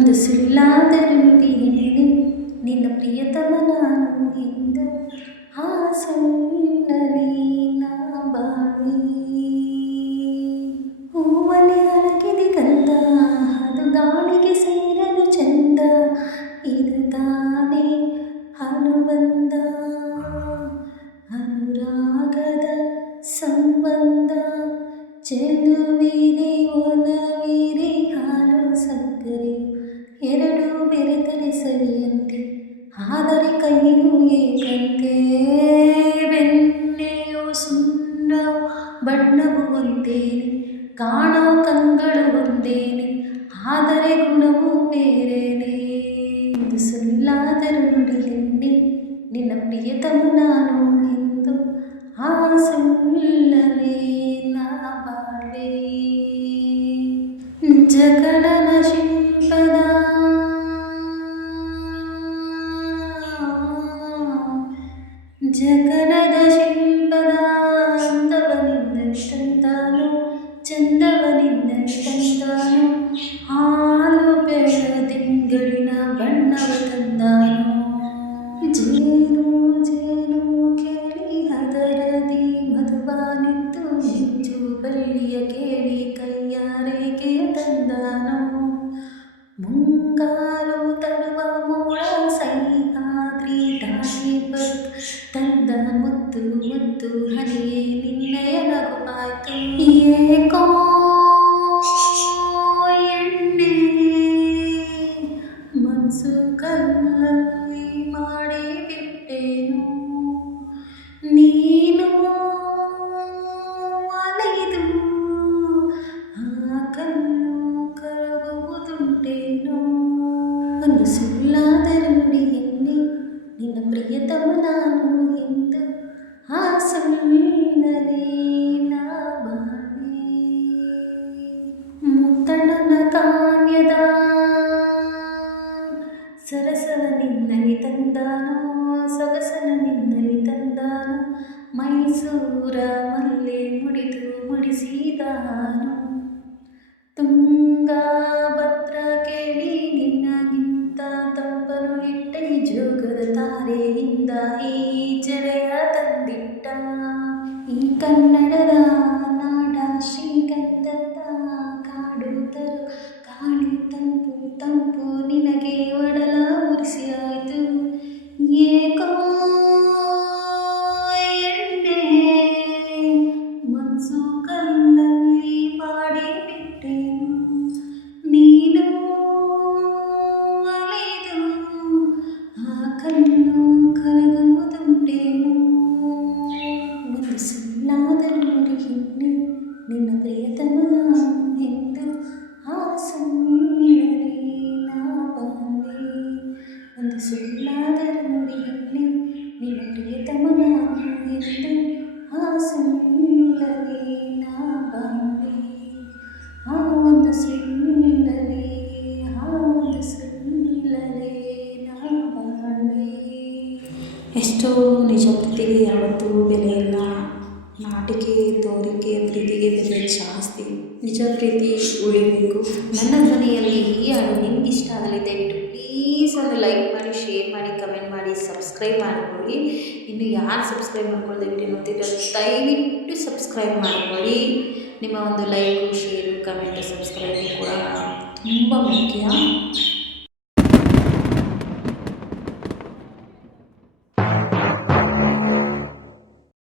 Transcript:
ಒಂದು ಸುಳ್ಳಾದರೂ ನುಡಿ ಹೆಣ್ಣೆ ನಿನ್ನ ಪ್ರಿಯತಮ ನಾನು ಎಂದು ಆ ಸುಳ್ಳಲಿ ನಾ ಬಾಳಿ ಹೂವಲ್ಲಿ ಹರಕಿದೆ ಗಂಧ ಅದು ಗಾಳಿಗೆ ಸೇರಲು ಚಂದ ಇದು ತಾನೇ ಅನುಬಂಧ ಅನುರಾಗದ ಸಂಬಂಧ ಚೆಲುವಿರೆ ಒಲವಿರೆ ಹಾಲು ಸಕ್ಕರೆ ಎರಡು ಬೆರೆತರೆ ಸವಿಯಂತೆ ಆದರೆ ಕೈಯೂ ಏಕಂತೆ ಬೆಣ್ಣೆಯು ಸುಣ್ಣವು ಬಣ್ಣವು ಒಂದೇನೆ ಕಾಣೋ ಕಂಗಳು ಒಂದೇನೆ ಆದರೆ ಗುಣವು ಬೇರೆನೆ ಇದು ಸುಳ್ಳಾದರೂ ನುಡಿ ಹೆಣ್ಣೆ ನಿನ್ನ ಪ್ರಿಯತಮ ನಾನು ಎಂದು ಆ ಸುಳ್ಳಲೇ ನಾ ಬಾಳ್ವೆ ಜಗಡನ ಶಿಲ್ಪದ ಜಗಡದ ಶಿಲ್ಪದ ಅಂದವನಿಂದಲೇ ತಂದಾನು ಚಂದವನಿಂದಲೇ ತಂದಾನು ಹಾಲು ಬೆಳದಿಂಗಳಿನ ಬಣ್ಣವ ತಂದಾನು ಜೇನು ಜೇನು ಕೇಳಿ ಅದರದಿ ಮಧುವಾನಿತ್ತು ಮಿಂಚು ಬಳ್ಳಿಯ ಕೇಳಿ ಕೈಯ ರೇಖೆಯ ತಂದಾನು ಮುಂಗಾರು ತರುವ ಮೋಡ ಸಹ್ಯಾದ್ರಿ ದಾಟಿ ಬಂತು ತಂದ ಮುತ್ತು ಮುತ್ತು ಹನಿಯೇ ನಿನ್ನಯ ನಗುವಾಯ್ತು ಏಕೋ ಎಣ್ಣೆ ಮನ್ಸು ಕಲ್ಲಲ್ಲಿ ಮಾಡಿ ಬಿಟ್ಟೇನು ನೀನು ಅಲೆದು ಆ ಕಲ್ಲು ಕರಗುವುದುಂಟೇನು ಒಂದು ಸುಳ್ಳಾದರೂ ನುಡಿ ಹೆಣ್ಣೆ ನಿನ್ನ ಪ್ರಿಯತಮ ನಾನು ಎಂದು ಆ ಸುಳ್ಳಲೇ ನಾ ಬಾಳ್ವೆ ಮುತ್ತಣ್ಣನ ಕಾವ್ಯದ ಸರಸವ ನಿನ್ನಲಿ ತಂದಾನು ಸೊಗಸನ ನಿನ್ನಲಿ ತಂದಾನು ಮೈಸೂರ ಮಲ್ಲೆ ಮುಡಿದು ಮುಡಿಸಿದಾನು ತುಂಗಭದ್ರ ಕೇಳಿ ನಿನ್ನಗಿಂತ ತಂಪನು ಇಟ್ಟ ಜೋಗದ ತಾರೆಯಿಂದ ಈ ಜಡೆಯ ತಂದಿಟ್ಟ ಈ ಕನ್ನಡದ ನಾಡ ಶ್ರೀಗಂಧದ ಕಾಡು ತರು ಗಾಳಿ ತಂಪು ತಂಪು ನಿನಗೆ ಒಡಲ ಉರಿಸಿ ಆಯಿತು ಏಕೋ ಎಣ್ಣೆ ಮನ್ಸು ಕಲ್ಲಲ್ಲಿ ಮಾಡಿ ಬಿಟ್ಟೆನು ನೀನು ಅಲೆದು ಆ ಕಲ್ಲು ಕರಗುವುದುಂಟೇನು ಒಂದು ಸುಳ್ಳಾದರೂ ನುಡಿ ಹೆಣ್ಣೆ ನಿನ್ನ ಪ್ರಿಯತಮ ನಾನು ಎಂದು ಆ ಸುಳ್ಳಲೇ ನಾ ಬಾಳ್ವೆ ಒಂದು ಸುಳ್ಳಾದರೂ ನುಡಿ ಹೆಣ್ಣೆ ನಿನ್ನ ಪ್ರಿಯತಮ ನಾನು ಎಂದು ಆ ಸುಳ್ಳಲೇ ನಾ ಬಾಳ್ವೆ ಆ ಒಂದು ಸುಳ್ಳಲೇ ಆ ಒಂದು ಸುಳ್ಳಲೇ ನಾ ಬಾಳ್ವೆ ಎಷ್ಟೋ ನಿಜ ಪ್ರೀತಿಗೆ ಯಾವತ್ತೂ ಬೆಲೆ ಇಲ್ಲ. ನಾಟಿಕೆ ತೋರಿಕೆ ಪ್ರೀತಿಗೆ ಬೆಲೆ ಜಾಸ್ತಿ. ನಿಜ ಪ್ರೀತಿ ಉಳಿಬೇಕು. ನನ್ನ ಧ್ವನಿಯಲ್ಲಿ ಈ ಹಾಡು ನಿಮ್ಗೆ ಇಷ್ಟ ಆಗಲಿ ದಯವಿಟ್ಟು ಪ್ಲೀಸ್ ಒಂದು ಲೈಕ್ ಮಾಡಿ, ಶೇರ್ ಮಾಡಿ, ಕಮೆಂಟ್ ಮಾಡಿ, ಸಬ್ಸ್ಕ್ರೈಬ್ ಮಾಡಿಕೊಳ್ಳಿ. ಇನ್ನು ಯಾರು ಸಬ್ಸ್ಕ್ರೈಬ್ ಮಾಡ್ಕೊಳ್ಳಿ ದಯವಿಟ್ಟು ಸಬ್ಸ್ಕ್ರೈಬ್ ಮಾಡಿಕೊಳ್ಳಿ. ನಿಮ್ಮ ಒಂದು ಲೈಕು, ಶೇರು, ಕಮೆಂಟು, ಸಬ್ಸ್ಕ್ರೈಬು ಕೂಡ ತುಂಬ ಮುಖ್ಯ.